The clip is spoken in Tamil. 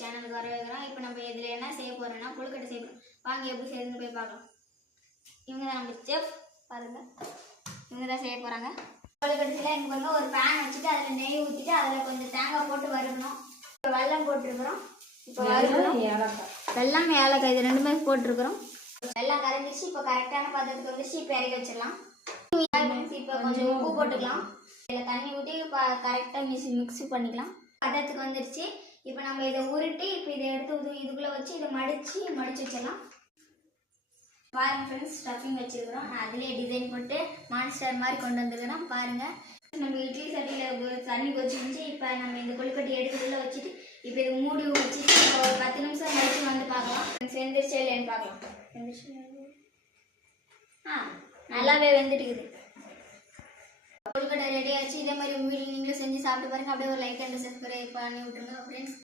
சேனலுக்கு வரவேற்கிறோம். இப்போ நம்ம இதில் என்ன செய்ய போகிறோம்னா கொழுக்கட்டை செய்ய போகிறோம். வாங்க எப்படி செய்யணும்னு போய் பார்க்கலாம். இவங்க தான் நம்ம செஃப், பாருங்கள், இவங்க தான் செய்ய போகிறாங்க. கொழுக்கட்டையில் இங்கே பாருங்கள், ஒரு பேன் வச்சுட்டு அதில் நெய் ஊற்றிட்டு அதில் கொஞ்சம் தேங்காய் போட்டு வறுக்கணும். இப்போ வெல்லம் போட்டிருக்கிறோம். இப்போ வறுக்கணும். வெல்லம் ஏலக்காய் இது ரெண்டுமே போட்டிருக்கிறோம். வெல்லம் கரைஞ்சிச்சு. இப்போ கரெக்டான பதத்துக்கு வந்துச்சு. இப்போ இறக்கி வச்சிடலாம். இப்போ கொஞ்சம் உப்பு போட்டுக்கலாம். இதில் தண்ணி ஊற்றி கரெக்டாக மிக்ஸ் பண்ணிக்கலாம். பதத்துக்கு வந்துடுச்சு. இப்போ நம்ம இதை உருட்டி இப்போ இதை எடுத்து இதுக்குள்ளே வச்சு இதை மடித்து வச்சிடலாம். பாருங்கள் ஃப்ரெண்ட்ஸ், ஸ்டஃபிங் வச்சுருக்கிறோம். நான் அதிலே டிசைன் போட்டு மான்ஸ்டர் மாதிரி கொண்டு வந்துருக்கிறோம். பாருங்கள், நம்ம இட்லி சட்டியில் தண்ணி கொதிச்சிருந்துச்சு. இப்போ நம்ம இந்த கொழுக்கட்டை எடுத்துக்குள்ளே வச்சுட்டு இப்போ இதை மூடி வச்சுட்டு ஒரு 10 நிமிஷம் கழிச்சு வந்து பார்க்கலாம். வெந்துருச்சு இல்லைன்னு பார்க்கலாம். நல்லாவே வெந்துட்டுக்குது. கொழுக்கட்டை ரெடி ஆச்சு. இதே மாதிரி உங்கள் வீட்டில் நீங்களும் செஞ்சு சாப்பிட்டு பாருங்கள். அப்படியே ஒரு லைக் அண்ட் சப்ஸ்கிரைப் பண்ணி விட்டுருங்க ஃப்ரெண்ட்ஸ்.